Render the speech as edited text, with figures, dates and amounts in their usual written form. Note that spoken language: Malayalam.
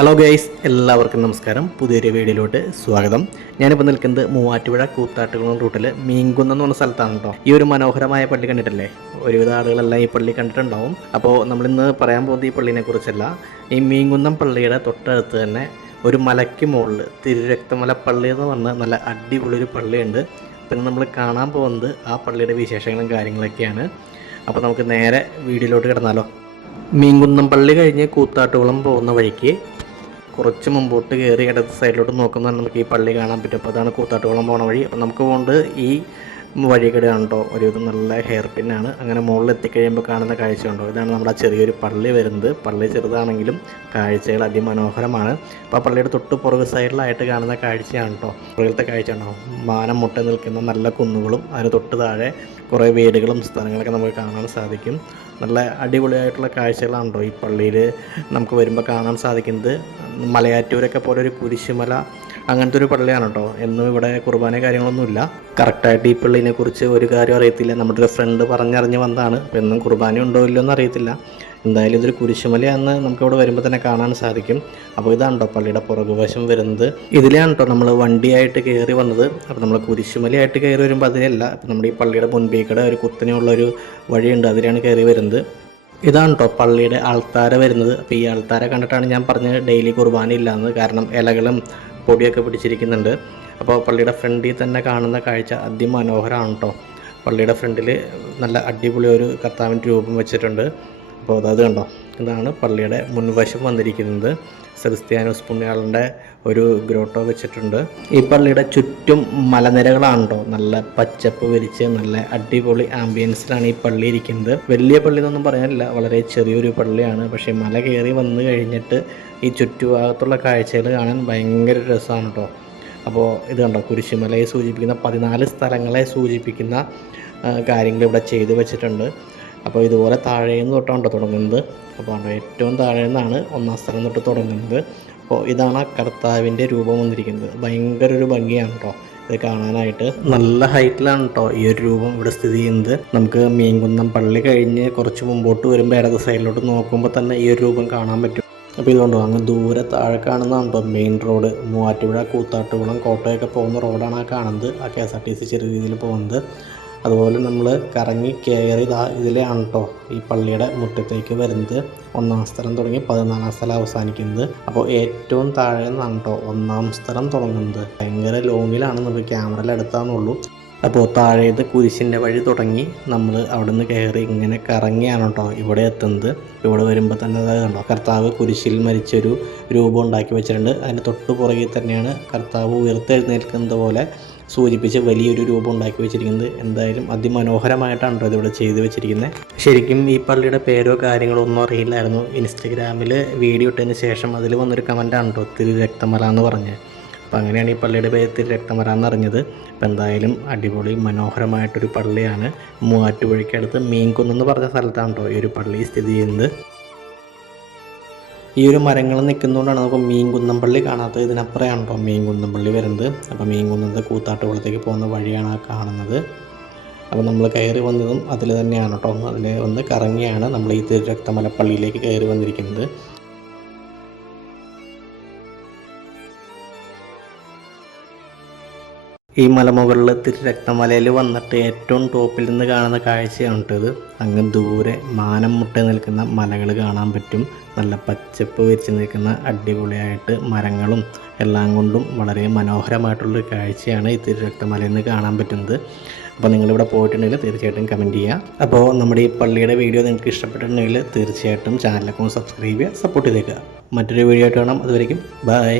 ഹലോ ഗൈസ്, എല്ലാവർക്കും നമസ്കാരം. പുതിയൊരു വീഡിയോയിലോട്ട് സ്വാഗതം. ഞാനിപ്പോൾ നിൽക്കുന്നത് മൂവാറ്റുപുഴ കൂത്താട്ടുകുളം റൂട്ടിൽ മീൻകുന്നം എന്ന് പറഞ്ഞ സ്ഥലത്താണ് കേട്ടോ. ഈ ഒരു മനോഹരമായ പള്ളി കണ്ടിട്ടില്ലേ? ഒരുവിധ ആളുകളെല്ലാം ഈ പള്ളി കണ്ടിട്ടുണ്ടാവും. അപ്പോൾ നമ്മളിന്ന് പറയാൻ പോകുന്നത് ഈ പള്ളിനെ കുറിച്ചല്ല. ഈ മീൻകുന്നം പള്ളിയുടെ തൊട്ടടുത്ത് തന്നെ ഒരു മലയ്ക്ക് മുകളിൽ തിരുരക്തമല പള്ളി എന്ന് പറഞ്ഞ നല്ല അടിപൊളി ഒരു പള്ളിയുണ്ട്. പിന്നെ നമ്മൾ കാണാൻ പോകുന്നത് ആ പള്ളിയുടെ വിശേഷങ്ങളും കാര്യങ്ങളൊക്കെയാണ്. അപ്പോൾ നമുക്ക് നേരെ വീഡിയോയിലോട്ട് കിടന്നാലോ. മീൻകുന്നം പള്ളി കഴിഞ്ഞ് കൂത്താട്ടുകുളം പോകുന്ന വഴിക്ക് കുറച്ച് മുമ്പോട്ട് കയറി ഇടത് സൈഡിലോട്ട് നോക്കുമ്പോൾ നമുക്ക് ഈ പള്ളി കാണാൻ പറ്റും. അപ്പോൾ അതാണ് കൂത്താട്ടുകുളം പോണ വഴി. അപ്പോൾ നമുക്ക് പോകേണ്ടത് ഈ വഴികടെ ഉണ്ടോ, ഒരുവിധം നല്ല ഹെയർ പിന്നാണ്. അങ്ങനെ മുകളിൽ എത്തിക്കഴിയുമ്പോൾ കാണുന്ന കാഴ്ച ഉണ്ടോ, ഇതാണ് നമ്മുടെ ചെറിയൊരു പള്ളി വരുന്നത്. പള്ളി ചെറുതാണെങ്കിലും കാഴ്ചകൾ അതിമനോഹരമാണ്. അപ്പോൾ ആ പള്ളിയുടെ തൊട്ട് പുറകു സൈഡിലായിട്ട് കാണുന്ന കാഴ്ചയാണ് കേട്ടോ. പുറകിലത്തെ കാഴ്ച ഉണ്ടോ, മാനം മുട്ട നിൽക്കുന്ന നല്ല കുന്നുകളും അതിന് തൊട്ട് താഴെ കുറേ വീടുകളും സ്ഥലങ്ങളൊക്കെ നമുക്ക് കാണാൻ സാധിക്കും. നല്ല അടിപൊളിയായിട്ടുള്ള കാഴ്ചകളാണല്ലോ ഈ പള്ളിയിൽ നമുക്ക് വരുമ്പോൾ കാണാൻ സാധിക്കുന്നത്. മലയാറ്റൂരൊക്കെ പോലെ ഒരു കുരിശുമല അങ്ങനത്തെ ഒരു പള്ളിയാണ് കേട്ടോ. എന്നും ഇവിടെ കുർബാന കാര്യങ്ങളൊന്നുമില്ല. കറക്റ്റായിട്ട് ഈ പള്ളീനെ കുറിച്ച് ഒരു കാര്യം അറിയത്തില്ല. നമ്മുടെ ഒരു ഫ്രണ്ട് പറഞ്ഞറിഞ്ഞ് വന്നതാണ്. അപ്പോൾ എന്നും കുർബാന ഉണ്ടോ ഇല്ലയോ എന്ന് അറിയത്തില്ല. എന്തായാലും ഇതൊരു കുരിശുമലയാണെന്ന് നമുക്കിവിടെ വരുമ്പോൾ തന്നെ കാണാൻ സാധിക്കും. അപ്പോൾ ഇതാണ് കേട്ടോ പള്ളിയുടെ പുറകുവശം വരുന്നത്. ഇതിലാണ് കേട്ടോ നമ്മൾ വണ്ടിയായിട്ട് കയറി വന്നത്. അപ്പോൾ നമ്മൾ കുരിശുമലയായിട്ട് കയറി വരുമ്പോൾ അതിലല്ല. അപ്പോൾ നമ്മുടെ ഈ പള്ളിയുടെ മുൻപേക്കടെ ഒരു കുത്തനെയുള്ളൊരു വഴിയുണ്ട്, അതിലാണ് കയറി വരുന്നത്. ഇതാണ് കേട്ടോ പള്ളിയുടെ ആൾത്താര വരുന്നത്. അപ്പോൾ ഈ ആൾത്താര കണ്ടിട്ടാണ് ഞാൻ പറഞ്ഞത് ഡെയിലി കുർബാന ഇല്ലാന്ന്. കാരണം ഇലകളും പൊടിയൊക്കെ പിടിച്ചിരിക്കുന്നുണ്ട്. അപ്പോൾ പള്ളിയുടെ ഫ്രണ്ടിൽ തന്നെ കാണുന്ന കാഴ്ച അതിമനോഹരമാണ് കേട്ടോ. പള്ളിയുടെ ഫ്രണ്ടിൽ നല്ല അടിപൊളി ഒരു കർത്താവിൻ്റെ രൂപം വെച്ചിട്ടുണ്ട്. അപ്പോൾ അത് കണ്ടോ, ഇതാണ് പള്ളിയുടെ മുൻവശം വന്നിരിക്കുന്നത്. സെബസ്ത്യാനോസ് പുണ്യാളൻ്റെ ഒരു ഗ്രോട്ടോ വെച്ചിട്ടുണ്ട്. ഈ പള്ളിയുടെ ചുറ്റും മലനിരകളാണ് കേട്ടോ. നല്ല പച്ചപ്പ് വിരിച്ച് നല്ല അടിപൊളി ആംബിയൻസിലാണ് ഈ പള്ളി ഇരിക്കുന്നത്. വലിയ പള്ളി എന്നൊന്നും പറയാനില്ല, വളരെ ചെറിയൊരു പള്ളിയാണ്. പക്ഷേ മല കയറി വന്നു കഴിഞ്ഞിട്ട് ഈ ചുറ്റുഭാഗത്തുള്ള കാഴ്ചകൾ കാണാൻ ഭയങ്കര രസമാണ് കേട്ടോ. അപ്പോൾ ഇത് കണ്ടോ, കുരിശുമലയെ സൂചിപ്പിക്കുന്ന 14 സ്ഥലങ്ങളെ സൂചിപ്പിക്കുന്ന കാര്യങ്ങൾ ഇവിടെ ചെയ്തു വെച്ചിട്ടുണ്ട്. അപ്പോൾ ഇതുപോലെ താഴേന്ന് തൊട്ടാണ് തുടങ്ങുന്നത്. അപ്പോൾ ഏറ്റവും താഴെ നിന്നാണ് 1-ാം സ്ഥലം തൊട്ട് തുടങ്ങുന്നത്. അപ്പോൾ ഇതാണ് ആ കർത്താവിൻ്റെ രൂപം വന്നിരിക്കുന്നത്. ഭയങ്കര ഒരു ഭംഗിയാണ് കേട്ടോ ഇത് കാണാനായിട്ട്. നല്ല ഹൈറ്റിലാണ് കേട്ടോ ഈ ഒരു രൂപം ഇവിടെ സ്ഥിതി ചെയ്യുന്നത്. നമുക്ക് മീൻകുന്നം പള്ളി കഴിഞ്ഞ് കുറച്ച് മുമ്പോട്ട് വരുമ്പോൾ ഇടത് സൈഡിലോട്ട് നോക്കുമ്പോൾ തന്നെ ഈ ഒരു രൂപം കാണാൻ പറ്റും. അപ്പോൾ ഇതുകൊണ്ടോ അങ്ങ് ദൂരെ താഴെ കാണുന്നതാണ് കേട്ടോ മെയിൻ റോഡ്. മൂവാറ്റുപുഴ കൂത്താട്ടുകുളം കോട്ടയൊക്കെ പോകുന്ന റോഡാണ് ആ കാണുന്നത്. ആ KSRTC ചെറിയ രീതിയിൽ പോകുന്നത്. അതുപോലെ നമ്മൾ കറങ്ങി കയറി ഇതിലാണ് കേട്ടോ ഈ പള്ളിയുടെ മുറ്റത്തേക്ക് വരുന്നത്. 1-ാം സ്ഥലം തുടങ്ങി 14-ാം സ്ഥലം അവസാനിക്കുന്നത്. അപ്പോൾ ഏറ്റവും താഴെ നിന്നാണ് കേട്ടോ 1-ാം സ്ഥലം തുടങ്ങുന്നത്. ഭയങ്കര ലോങ്ങിലാണ്, നമുക്ക് ക്യാമറയിൽ എടുത്താന്നുള്ളൂ. അപ്പോൾ താഴേത് കുരിശിൻ്റെ വഴി തുടങ്ങി നമ്മൾ അവിടെ നിന്ന് കയറി ഇങ്ങനെ കറങ്ങിയാണ് കേട്ടോ ഇവിടെ എത്തുന്നത്. ഇവിടെ വരുമ്പോൾ തന്നെ അത് കണ്ടോ, കർത്താവ് കുരിശിൽ മരിച്ചൊരു രൂപം ഉണ്ടാക്കി വെച്ചിട്ടുണ്ട്. അതിന് തൊട്ട് പുറകിൽ തന്നെയാണ് കർത്താവ് ഉയർത്തെഴുന്നേൽക്കുന്നത് പോലെ സൂചിപ്പിച്ച് വലിയൊരു രൂപം ഉണ്ടാക്കി വെച്ചിരിക്കുന്നത്. എന്തായാലും അതിമനോഹരമായിട്ടാണ് കേട്ടോ ഇതിവിടെ ചെയ്ത് വെച്ചിരിക്കുന്നത്. ശരിക്കും ഈ പള്ളിയുടെ പേരോ കാര്യങ്ങളോ ഒന്നും അറിയില്ലായിരുന്നു. ഇൻസ്റ്റഗ്രാമിൽ വീഡിയോ ഇട്ടതിന് ശേഷം അതിൽ വന്നൊരു കമൻറ്റാണ് കേട്ടോ തിരുരക്തമല എന്ന് പറഞ്ഞത്. അപ്പോൾ അങ്ങനെയാണ് ഈ പള്ളിയുടെ പേര് തിരുരക്തമല എന്നറിഞ്ഞത്. അപ്പോൾ എന്തായാലും അടിപൊളി മനോഹരമായിട്ടൊരു പള്ളിയാണ്. മൂവാറ്റുപുഴയ്ക്കടുത്ത് മീൻകുന്ന് എന്ന് പറഞ്ഞ സ്ഥലത്താണ് കേട്ടോ ഈ ഒരു പള്ളി സ്ഥിതി ചെയ്യുന്നത്. ഈ ഒരു മരങ്ങൾ നിൽക്കുന്നതുകൊണ്ടാണ് നമുക്ക് മീൻകുന്നം പള്ളി കാണാത്തത്. ഇതിനപ്പുറമാണ് കേട്ടോ മീൻകുന്നം പള്ളി വരുന്നത്. അപ്പോൾ മീൻകുന്നത്ത് കൂത്താട്ടുകുളത്തേക്ക് പോകുന്ന വഴിയാണ് ആ കാണുന്നത്. അപ്പോൾ നമ്മൾ കയറി വന്നതും അതിൽ തന്നെയാണ് കേട്ടോ. അതിൽ വന്ന് കറങ്ങിയാണ് നമ്മൾ ഈ തിരുരക്തമല പള്ളിയിലേക്ക് കയറി വന്നിരിക്കുന്നത്. ഈ മലമുകളിൽ തിരുരക്തമലയിൽ വന്നിട്ട് ഏറ്റവും ടോപ്പിൽ നിന്ന് കാണുന്ന കാഴ്ചയാണ് കേട്ടത്. അങ്ങ് ദൂരെ മാനം മുട്ട നിൽക്കുന്ന മലകൾ കാണാൻ പറ്റും. നല്ല പച്ചപ്പ് വിരിച്ച് നിൽക്കുന്ന അടിപൊളിയായിട്ട് മരങ്ങളും എല്ലാം കൊണ്ടും വളരെ മനോഹരമായിട്ടുള്ളൊരു കാഴ്ചയാണ് ഈ തിരുരക്തമലയിൽ നിന്ന് കാണാൻ പറ്റുന്നത്. അപ്പോൾ നിങ്ങളിവിടെ പോയിട്ടുണ്ടെങ്കിൽ തീർച്ചയായിട്ടും കമൻറ്റ് ചെയ്യുക. അപ്പോൾ നമ്മുടെ ഈ പള്ളിയുടെ വീഡിയോ നിങ്ങൾക്ക് ഇഷ്ടപ്പെട്ടിട്ടുണ്ടെങ്കിൽ തീർച്ചയായിട്ടും ചാനലൊക്കെ ഒന്ന് സബ്സ്ക്രൈബ് ചെയ്യുക, സപ്പോർട്ട് ചെയ്തേക്കുക. മറ്റൊരു വീഡിയോ ആയിട്ട് കാണാം. അതുവരേക്കും ബൈ.